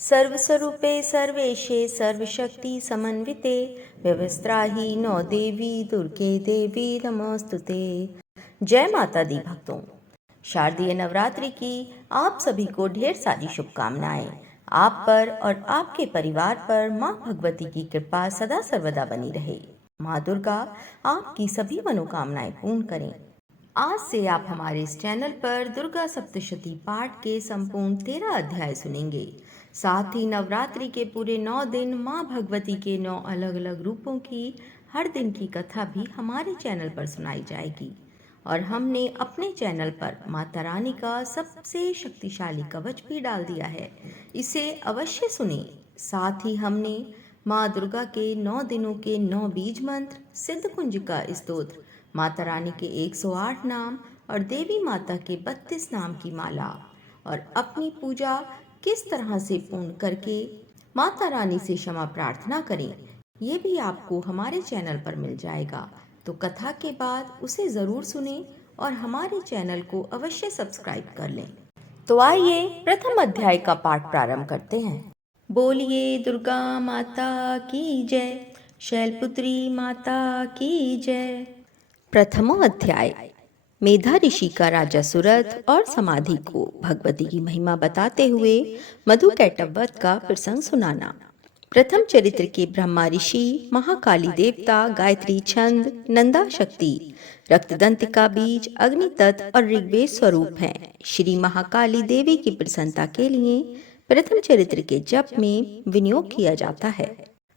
सर्वस्वरूपे सर्वेशे सर्वशक्ति समन्विते व्यवस्त्राही नौ देवी दुर्गे देवी नमोस्तुते। जय माता दी भक्तों, शारदीय नवरात्रि की आप सभी को ढेर सारी शुभकामनाएं। आप पर और आपके परिवार पर माँ भगवती की कृपा सदा सर्वदा बनी रहे। माँ दुर्गा आपकी सभी मनोकामनाएं पूर्ण करें। आज से आप हमारे इस चैनल पर दुर्गा सप्तशती पाठ के संपूर्ण 13 अध्याय सुनेंगे। साथ ही नवरात्रि के पूरे 9 दिन माँ भगवती के 9 अलग अलग रूपों की हर दिन की कथा भी हमारे चैनल पर सुनाई जाएगी। और हमने अपने चैनल पर माता रानी का सबसे शक्तिशाली कवच भी डाल दिया है, इसे अवश्य सुने। साथ ही हमने माँ दुर्गा के 9 दिनों के 9 बीज मंत्र, सिद्ध कुंजिका स्तोत्र, माता रानी के 108 नाम और देवी माता के 32 नाम की माला और अपनी पूजा किस तरह से पूर्ण करके माता रानी से क्षमा प्रार्थना करें, ये भी आपको हमारे चैनल पर मिल जाएगा। तो कथा के बाद उसे ज़रूर सुनें और हमारे चैनल को अवश्य सब्सक्राइब कर लें। तो आइए प्रथम अध्याय का पाठ प्रारंभ करते हैं। बोलिए दुर्गा माता की जय, शैलपुत्री माता की जय। प्रथमो अध्याय। मेधा ऋषि का राजा सुरथ और समाधि को भगवती की महिमा बताते हुए मधु कैटभ वध का प्रसंग सुनाना। प्रथम चरित्र के ब्रह्मा ऋषि, महाकाली देवता, गायत्री छंद, नंदा शक्ति, रक्तदंतिका बीज, अग्नि तत्व और ऋग्वेद स्वरूप हैं। श्री महाकाली देवी की प्रसन्नता के लिए प्रथम चरित्र के जप में विनियोग किया जाता है।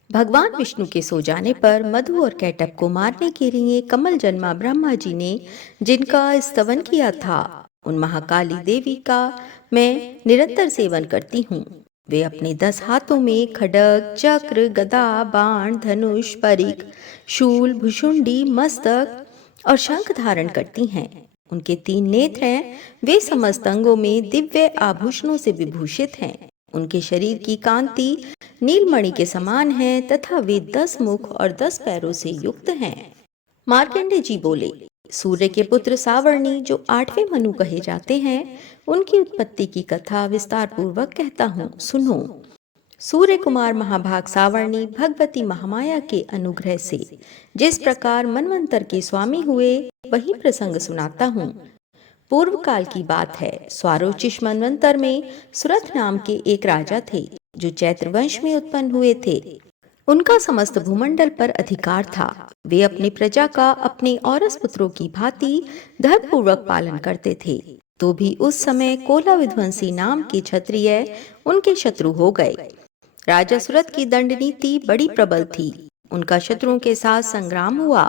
भगवान विष्णु के सो जाने पर मधु और कैटभ को मारने के लिए कमल जन्मा ब्रह्मा जी ने जिनका स्तवन किया था, उन महाकाली देवी का मैं निरंतर सेवन करती हूँ। वे अपने 10 हाथों में खड्ग, चक्र, गदा, बाण, धनुष, परिघ, शूल, भुशुंडी, मस्तक और शंख धारण करती हैं। उनके 3 नेत्र हैं। वे समस्त अंगों में दिव्य आभूषणों से विभूषित हैं। उनके शरीर की कांति नीलमणि के समान है तथा वे 10 मुख और 10 पैरों से युक्त हैं। मार्कंडेय जी बोले, सूर्य के पुत्र सावर्णी जो 8वें मनु कहे जाते हैं, उनकी उत्पत्ति की कथा विस्तार पूर्वक कहता हूँ, सुनो। सूर्य कुमार महाभाग सावर्णी भगवती महामाया के अनुग्रह से जिस प्रकार मनवंतर के स्वामी हुए, वही प्रसंग सुनाता हूँ। पूर्व काल की बात है। स्वारोचिष मनवंतर में सुरथ नाम के एक राजा थे जो चैत्र वंश में उत्पन्न हुए थे। उनका समस्त भूमंडल पर अधिकार था। वे अपनी प्रजा का अपने औरस पुत्रों की भांति धर्म पूर्वक पालन करते थे। तो भी उस समय कोला विध्वंसी नाम के क्षत्रिय उनके शत्रु हो गए। राजा सुरथ की दंड नीति बड़ी प्रबल थी। उनका शत्रुओं के साथ संग्राम हुआ।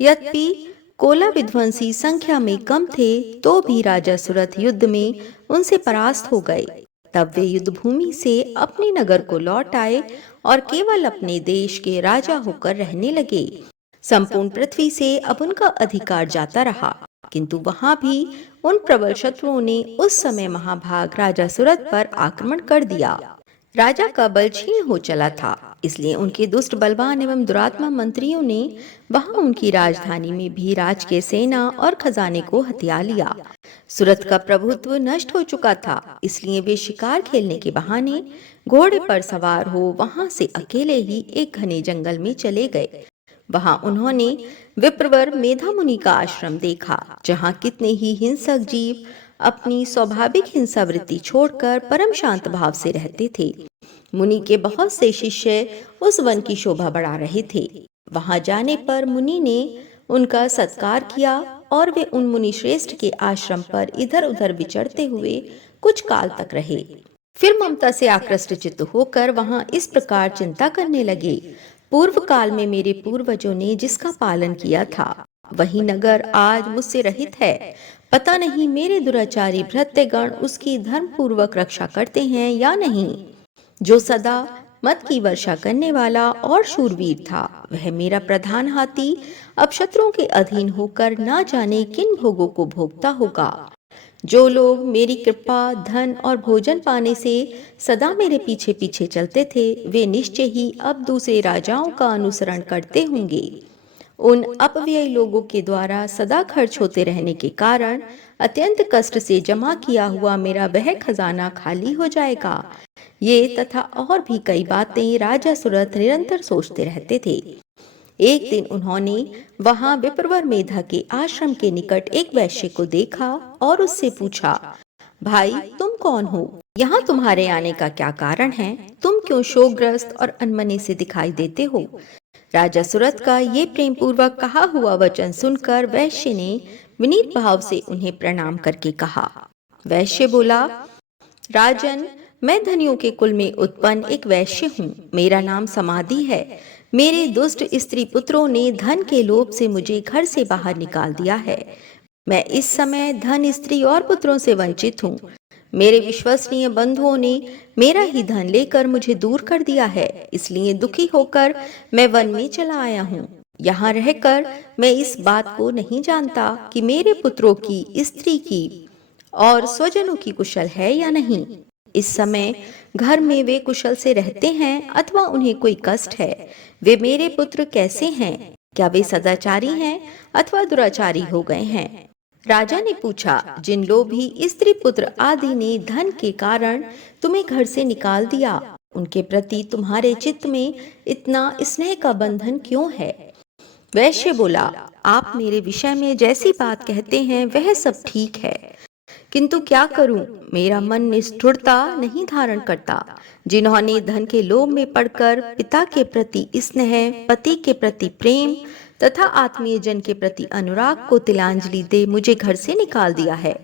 यद्यपि कोला विध्वंसी संख्या में कम थे, तो भी राजा सुरथ युद्ध में उनसे परास्त हो गए। तब वे युद्ध भूमि से अपने नगर को लौट आए और केवल अपने देश के राजा होकर रहने लगे। संपूर्ण पृथ्वी से अब उनका अधिकार जाता रहा, किंतु वहां भी उन प्रबल शत्रुओं ने उस समय महाभाग राजा सुरथ पर आक्रमण कर दिया। राजा का बल क्षीण हो चला था, इसलिए उनके दुष्ट बलवान एवं दुरात्मा मंत्रियों ने वहां उनकी राजधानी में भी राज के सेना और खजाने को हथिया लिया। सुरथ का प्रभुत्व नष्ट हो चुका था, इसलिए वे शिकार खेलने के बहाने घोड़े पर सवार हो वहां से अकेले ही एक घने जंगल में चले गए। वहां उन्होंने विप्रवर मेधा मुनि का आश्रम देखा, जहां कितने ही हिंसक जीव अपनी स्वाभाविक हिंसा वृत्ति छोड़कर परम शांत भाव से रहते थे। मुनि के बहुत से शिष्य उस वन की शोभा बढ़ा रहे थे। वहां जाने पर मुनि ने उनका सत्कार किया और वे उन मुनि श्रेष्ठ के आश्रम पर इधर उधर विचरते हुए कुछ काल तक रहे। फिर ममता से आकृष्ट चित्त होकर वहां इस प्रकार चिंता करने लगे, पूर्व काल में मेरे पूर्वजों ने जिसका पालन किया था, वही नगर आज मुझसे रहित है। पता नहीं मेरे दुराचारी भृत्यगण उसकी धर्म पूर्वक रक्षा करते हैं या नहीं। जो सदा मत की वर्षा करने वाला और शूरवीर था, वह मेरा प्रधान हाथी अब शत्रुओं के अधीन होकर ना जाने किन भोगों को भोगता होगा। जो लोग मेरी कृपा, धन और भोजन पाने से सदा मेरे पीछे पीछे चलते थे, वे निश्चय ही अब दूसरे राजाओं का अनुसरण करते होंगे। उन अपव्ययी लोगों के द्वारा सदा खर्च होते रहने के कारण अत्यंत कष्ट से जमा किया हुआ मेरा वह खजाना खाली हो जाएगा। ये तथा और भी कई बातें राजा सुरथ निरंतर सोचते रहते थे। एक दिन उन्होंने वहां विप्रवर मेधा के आश्रम के निकट एक वैश्य को देखा और उससे पूछा, भाई तुम कौन हो? यहाँ तुम्हारे आने का क्या कारण है? तुम क्यों शोकग्रस्त और अनमने से दिखाई देते हो? राजा सुरथ का ये प्रेम पूर्वक कहा हुआ वचन सुनकर वैश्य ने विनीत भाव से उन्हें प्रणाम करके कहा। वैश्य बोला, राजन, मैं धनियों के कुल में उत्पन्न एक वैश्य हूँ। मेरा नाम समाधि है। मेरे दुष्ट स्त्री पुत्रों ने धन के लोभ से मुझे घर से बाहर निकाल दिया है। मैं इस समय धन, स्त्री और पुत्रों से वंचित हूँ। मेरे विश्वसनीय बंधुओं ने मेरा ही धन लेकर मुझे दूर कर दिया है, इसलिए दुखी होकर मैं वन में चला आया हूँ। यहाँ रहकर मैं इस बात को नहीं जानता कि मेरे पुत्रों की, स्त्री की और स्वजनों की कुशल है या नहीं। इस समय घर में वे कुशल से रहते हैं अथवा उन्हें कोई कष्ट है। वे मेरे पुत्र कैसे हैं? क्या वे सदाचारी हैं अथवा दुराचारी हो गए हैं? राजा ने पूछा, जिन लोभी स्त्री पुत्र आदि ने धन के कारण तुम्हें घर से निकाल दिया, उनके प्रति तुम्हारे चित्त में इतना स्नेह का बंधन क्यों है? वैश्य बोला, आप मेरे विषय में जैसी बात कहते हैं वह सब ठीक है, किंतु क्या करूं, मेरा मन निष्ठुरता नहीं धारण करता। जिन्होंने धन के लोभ में पड़कर पिता के प्रति स्नेह, पति के प्रति प्रेम तथा आत्मीय जन के प्रति अनुराग को तिलांजलि दे मुझे घर से निकाल दिया है,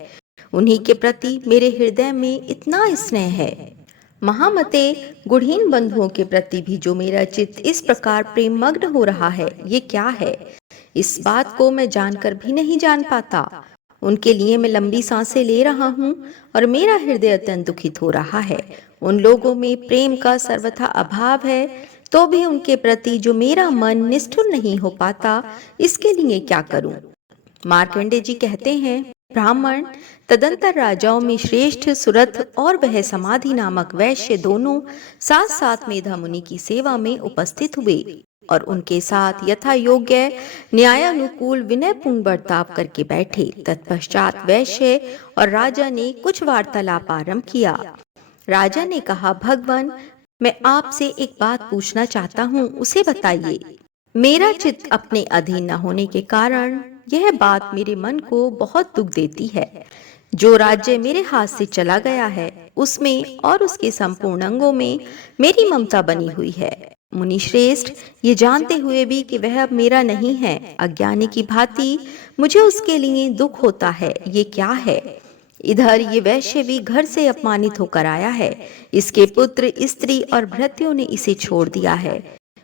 उन्हीं के प्रति मेरे हृदय में इतना स्नेह है। महामते, गुणहीन बंधुओं के प्रति भी जो मेरा चित्त इस प्रकार प्रेम मग्न हो रहा है, ये क्या है? इस बात को मैं जानकर भी नहीं जान पाता। उनके लिए मैं लंबी सांसें ले रहा हूँ और मेरा हृदय अत्यंत दुखित हो रहा है। उन लोगों में प्रेम का सर्वथा अभाव है, तो भी उनके प्रति जो मेरा मन निष्ठुर नहीं हो पाता, इसके लिए क्या करूं? मार्कंडे जी कहते हैं, ब्राह्मण तदंतर राजाओं में श्रेष्ठ सुरथ और वह समाधि नामक वैश्य दोनों साथ साथ मेधा मुनि की सेवा में उपस्थित हुए और उनके साथ यथा योग्य न्यायानुकूल विनयपूर्ण बर्ताव करके बैठे। तत्पश्चात वैश्य और राजा ने कुछ वार्तालाप आरंभ किया। राजा ने कहा, भगवान, मैं आपसे एक बात पूछना चाहता हूँ, उसे बताइए। मेरा चित्त अपने अधीन न होने के कारण यह बात मेरे मन को बहुत दुख देती है। जो राज्य मेरे हाथ से चला गया है, उसमें और उसके संपूर्ण अंगों में मेरी ममता बनी हुई है। मुनि श्रेष्ठ, ये जानते हुए भी कि वह अब मेरा नहीं है, अज्ञानी की भांति मुझे उसके लिए दुख होता है। ये क्या है? इधर ये वैश्य भी घर से अपमानित होकर आया है। इसके पुत्र, स्त्री और भृत्यों ने इसे छोड़ दिया है।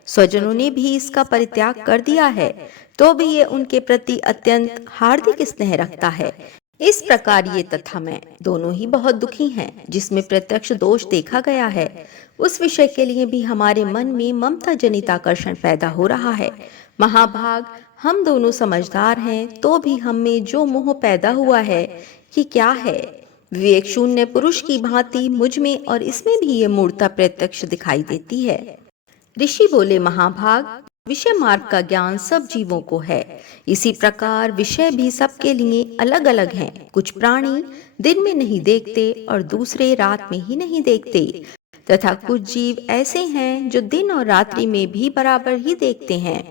स्वजनों ने भी इसका परित्याग कर दिया है, तो भी ये उनके प्रति अत्यंत हार्दिक स्नेह रखता है। इस प्रकार ये तथा मैं दोनों ही बहुत दुखी हैं। जिसमें प्रत्यक्ष दोष देखा गया है, उस विषय के लिए भी हमारे मन में ममता जनित आकर्षण पैदा हो रहा है। महाभाग, हम दोनों समझदार हैं, तो भी हम में जो मोह पैदा हुआ है, ये क्या है? विवेक शून्य पुरुष की भांति मुझ में और इसमें भी ये मूर्ता प्रत्यक्ष दिखाई देती है। ऋषि बोले, महाभाग, विषय मार्ग का ज्ञान सब जीवों को है। इसी प्रकार विषय भी सबके लिए अलग अलग हैं। कुछ प्राणी दिन में नहीं देखते और दूसरे रात में ही नहीं देखते, तथा कुछ जीव ऐसे हैं जो दिन और रात्रि में भी बराबर ही देखते हैं।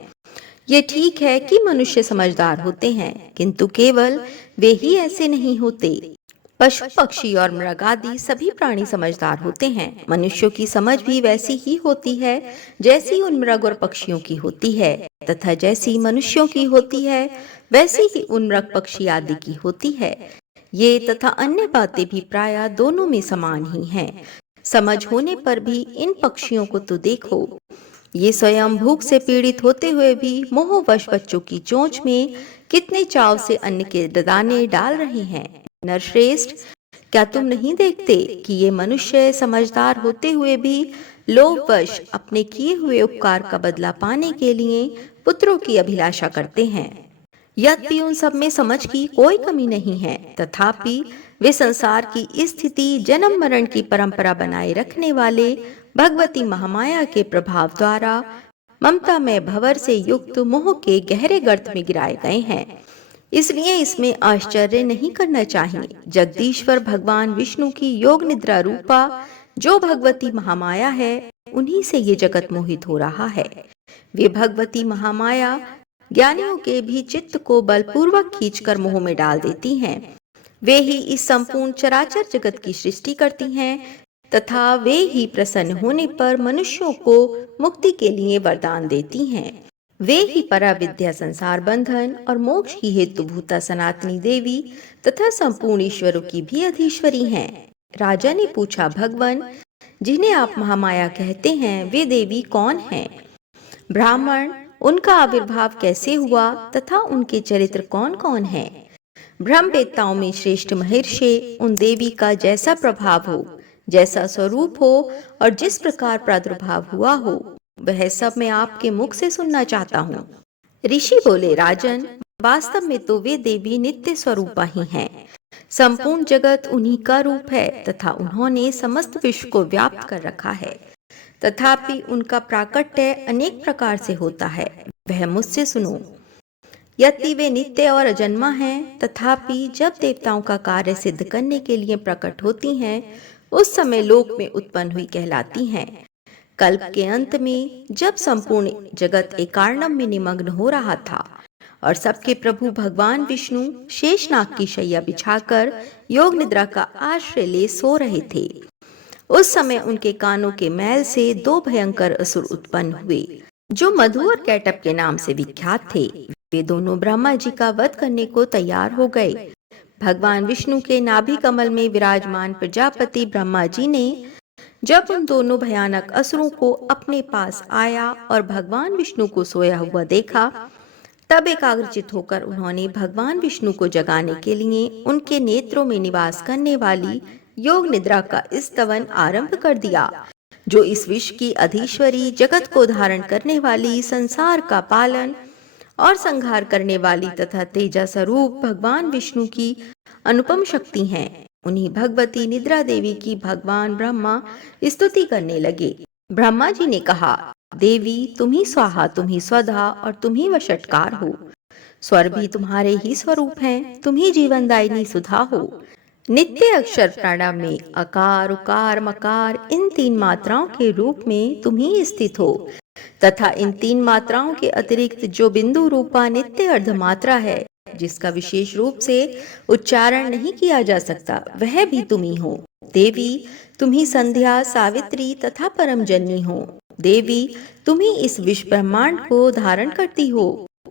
ये ठीक है कि मनुष्य समझदार होते हैं, किंतु केवल वे ही ऐसे नहीं होते। पशु, पक्षी और मृग आदि सभी प्राणी समझदार होते हैं। मनुष्यों की समझ भी वैसी ही होती है जैसी उन मृग और पक्षियों की होती है, तथा जैसी मनुष्यों की होती है वैसी ही उन मृग, पक्षी आदि की होती है। ये तथा अन्य बातें भी प्रायः दोनों में समान ही हैं। समझ होने पर भी इन पक्षियों को तो देखो, ये स्वयं भूख से पीड़ित होते हुए भी मोहवश बच्चों की चोंच में कितने चाव से अन्न के दाने डाल रहे हैं। नरश्रेष्ठ, क्या तुम नहीं देखते कि ये मनुष्य समझदार होते हुए भी लोभवश अपने किए हुए उपकार का बदला पाने के लिए पुत्रों की अभिलाषा करते हैं? यद्यपि उन सब में समझ की कोई कमी नहीं है, तथापि वे संसार की स्थिति, जन्म मरण की परंपरा बनाए रखने वाले भगवती महामाया के प्रभाव द्वारा ममता में भंवर से युक्त मोह के गहरे गर्त में गिराए गए हैं। इसलिए इसमें आश्चर्य नहीं करना चाहिए। जगदीश्वर भगवान विष्णु की योग निद्रा रूपा जो भगवती महामाया है, उन्हीं से ये जगत मोहित हो रहा है। वे भगवती महामाया ज्ञानियों के भी चित्त को बलपूर्वक खींचकर मोह में डाल देती हैं। वे ही इस संपूर्ण चराचर जगत की सृष्टि करती हैं तथा वे ही प्रसन्न होने पर मनुष्यों को मुक्ति के लिए वरदान देती हैं। वे ही पराविद्या, संसार बंधन और मोक्ष की हेतुभूता सनातनी देवी तथा संपूर्ण ईश्वरों की भी अधीश्वरी हैं। राजा ने पूछा, भगवान जिन्हें आप महामाया कहते हैं, वे देवी कौन हैं? ब्राह्मण, उनका आविर्भाव कैसे हुआ तथा उनके चरित्र कौन कौन हैं? ब्रह्मवेत्ताओं में श्रेष्ठ महर्षि, उन देवी का जैसा प्रभाव हो, जैसा स्वरूप हो और जिस प्रकार प्रादुर्भाव हुआ हो, वह सब मैं आपके मुख से सुनना चाहता हूँ। ऋषि बोले, राजन, वास्तव में तो वे देवी नित्य स्वरूपा ही हैं। संपूर्ण जगत उन्हीं का रूप है तथा उन्होंने समस्त विश्व को व्याप्त कर रखा है। तथापि उनका प्राकट्य अनेक प्रकार से होता है, वह मुझसे सुनो। यद्यपि वे नित्य और अजन्मा हैं, तथापि जब देवताओं का कार्य सिद्ध करने के लिए प्रकट होती हैं, उस समय लोक में उत्पन्न हुई कहलाती हैं। कल्प के अंत में जब संपूर्ण जगत एकार्णव में निमग्न हो रहा था और सबके प्रभु भगवान विष्णु शेषनाग की शैया बिछाकर योग निद्रा का आश्रय ले सो रहे थे, उस समय उनके कानों के मैल से दो भयंकर असुर उत्पन्न हुए, जो मधु और कैटप के नाम से विख्यात थे। वे दोनों ब्रह्मा जी का वध करने को तैयार हो गए। भगवान विष्णु के नाभि कमल में विराजमान प्रजापति ब्रह्मा जी ने जब उन दोनों भयानक असुरों को अपने पास आया और भगवान विष्णु को सोया हुआ देखा, तब एकाग्रचित होकर उन्होंने भगवान विष्णु को जगाने के लिए उनके नेत्रों में निवास करने वाली योग निद्रा का स्तवन आरंभ कर दिया, जो इस विश्व की अधीश्वरी, जगत को धारण करने वाली, संसार का पालन और संहार करने वाली तथा तेजा स्वरूप भगवान विष्णु की अनुपम शक्ति हैं। उन्हीं भगवती निद्रा देवी की भगवान ब्रह्मा स्तुति करने लगे। ब्रह्मा जी ने कहा, देवी तुम ही स्वाहा, तुम ही स्वधा और तुम ही वषटकार हो। स्वर भी तुम्हारे ही स्वरूप हैं, तुम ही जीवनदायिनी सुधा हो। नित्य अक्षर प्राणायाम में अकार, उकार, मकार इन तीन मात्राओं के रूप में तुम ही स्थित हो तथा इन तीन मात्राओं के अतिरिक्त जो बिंदु रूपा नित्य अर्धमात्रा है, जिसका विशेष रूप से उच्चारण नहीं किया जा सकता, वह भी तुम ही हो। देवी तुम ही संध्या, सावित्री तथा परम जननी हो। देवी तुम ही इस विश्व ब्रह्मांड को धारण करती हो।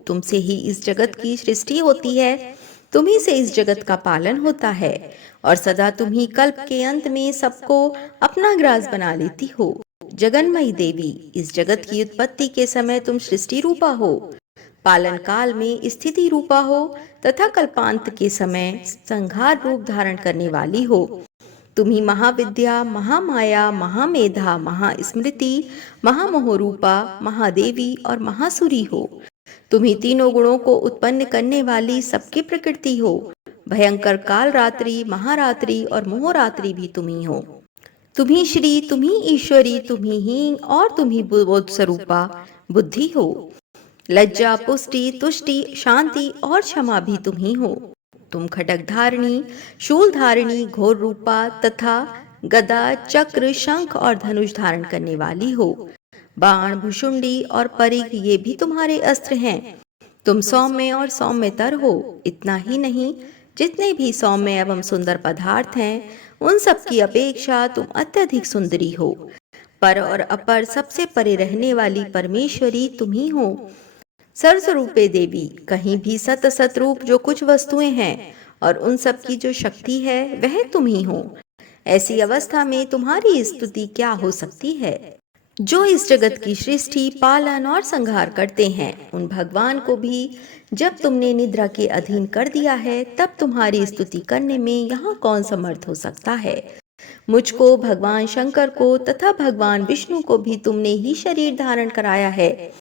तुमसे ही इस जगत की सृष्टि होती है, तुम ही से इस जगत का पालन होता है और सदा तुम ही कल्प के अंत में सबको अपना ग्रास बना लेती हो। जगन्मयी देवी, इस जगत की उत्पत्ति के समय तुम सृष्टि रूपा हो, पालन काल में स्थिति रूपा हो तथा कल्पांत के समय संहार रूप धारण करने वाली हो। तुम ही महाविद्या, महामाया, महामेधा, महास्मृति, महामोह रूपा, महादेवी और महासुरी हो। तुम ही तीनों गुणों को उत्पन्न करने वाली सबकी प्रकृति हो। भयंकर काल रात्रि, महारात्रि और मोहरात्रि भी तुम ही हो। तुम ही श्री, तुम ही ईश्वरी, तुम ही और तुम ही बोध स्वरूपा बुद्धि हो। लज्जा, पुष्टि, तुष्टि, शांति और क्षमा भी तुम ही हो। तुम खड्ग धारिणी, शूल धारिणी, घोर रूपा तथा गदा, चक्र, शंख और धनुष धारण करने वाली हो। बाण, भुषुंडी और परिघ ये भी तुम्हारे अस्त्र हैं। तुम सौम्य और सौम्यतर हो। इतना ही नहीं, जितने भी सौम्य एवं सुंदर पदार्थ हैं, उन सब की अपेक्षा तुम अत्यधिक सुंदरी हो। पर और अपर सबसे परे रहने वाली परमेश्वरी तुम ही हो। सर्वस्वरूपे देवी, कहीं भी सत सतरूप जो कुछ वस्तुएं हैं और उन सब की जो शक्ति है, वह तुम ही हो। ऐसी अवस्था में तुम्हारी स्तुति क्या हो सकती है? जो इस जगत की सृष्टि, पालन और संहार करते हैं, उन भगवान को भी जब तुमने निद्रा के अधीन कर दिया है, तब तुम्हारी स्तुति करने में यहाँ कौन समर्थ हो सकता है? मुझको, भगवान शंकर को तथा भगवान विष्णु को भी तुमने ही शरीर धारण कराया है,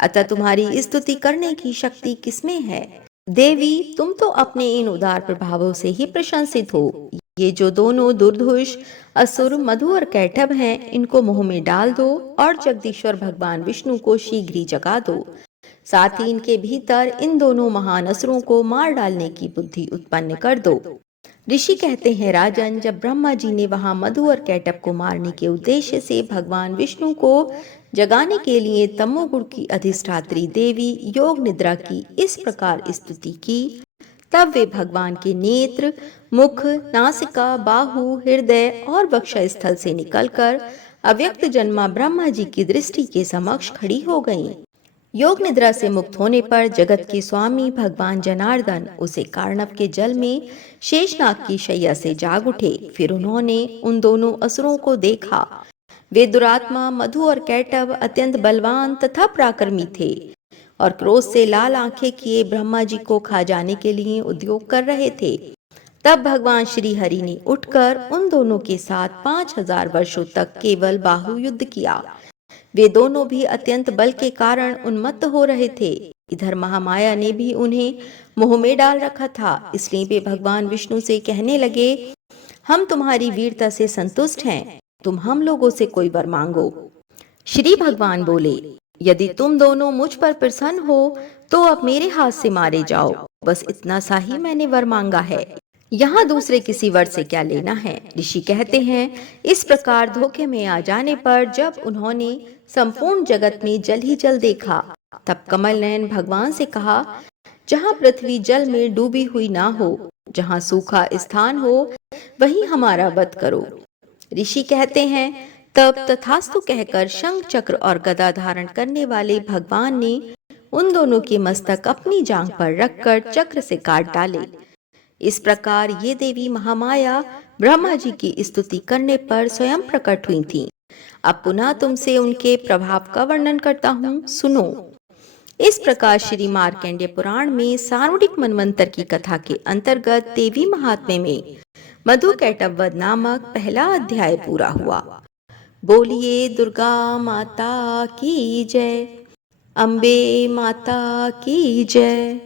अतः तुम्हारी स्तुति करने की शक्ति किसमें है? देवी तुम तो अपने इन उदार प्रभावों से ही प्रशंसित हो। ये जो दोनों दुर्धुष असुर मधु और कैटभ हैं, इनको मुंह में डाल दो और जगदीश्वर भगवान विष्णु को शीघ्र ही जगा दो। साथ ही इनके भीतर इन दोनों महान असुरों को मार डालने की बुद्धि उत्पन्न कर दो। ऋषि कहते हैं, राजन, जब ब्रह्मा जी ने वहां मधु और कैटभ को मारने के उद्देश्य से भगवान विष्णु को जगाने के लिए तमोगुण की अधिष्ठात्री देवी योग निद्रा की इस प्रकार स्तुति की, तब वे भगवान के नेत्र, मुख, नासिका, बाहु, हृदय और वक्षस्थल से निकलकर अव्यक्त जन्मा ब्रह्मा जी की दृष्टि के समक्ष खड़ी हो गईं। योग निद्रा से मुक्त होने पर जगत के स्वामी भगवान जनार्दन उसे कार्णव के जल में शेषनाग की शैया से जाग उठे। फिर उन्होंने उन दोनों असुरों को देखा। वे दुरात्मा मधु और कैटभ अत्यंत बलवान तथा पराक्रमी थे और क्रोध से लाल आंखें किए ब्रह्मा जी को खा जाने के लिए उद्योग कर रहे थे। तब भगवान श्री हरि ने उठकर उन दोनों के साथ 5000 वर्षों तक केवल बाहु युद्ध किया। वे दोनों भी अत्यंत बल के कारण उन्मत्त हो रहे थे। इधर महामाया ने भी उन्हें मोह में डाल रखा था, इसलिए वे भगवान विष्णु से कहने लगे, हम तुम्हारी वीरता से संतुष्ट हैं, तुम हम लोगों से कोई वर मांगो। श्री भगवान बोले, यदि तुम दोनों मुझ पर प्रसन्न हो तो अब मेरे हाथ से मारे जाओ, बस इतना सा ही मैंने वर मांगा है, यहाँ दूसरे किसी वर से क्या लेना है। ऋषि कहते हैं, इस प्रकार धोखे में आ जाने पर जब उन्होंने संपूर्ण जगत में जल ही जल देखा, तब कमल नयन भगवान से कहा, जहाँ पृथ्वी जल में डूबी हुई ना हो, जहाँ सूखा स्थान हो, वहीं हमारा वध करो। ऋषि कहते हैं, तब तथास्तु कहकर शंख, चक्र और गदा धारण करने वाले भगवान ने उन दोनों के मस्तक अपनी जांघ पर रखकर चक्र से काट डाले। इस प्रकार ये देवी महामाया ब्रह्मा जी की स्तुति करने पर स्वयं प्रकट हुई थीं। अब पुनः तुमसे उनके प्रभाव का वर्णन करता हूँ, सुनो। इस प्रकार श्री मार्कंडेय पुराण में सार्वणिक मनवंतर की कथा के अंतर्गत देवी महात्म्य में मधु कैटभ वध नामक पहला अध्याय पूरा हुआ। बोलिए दुर्गा माता की जय, अम्बे माता की जय।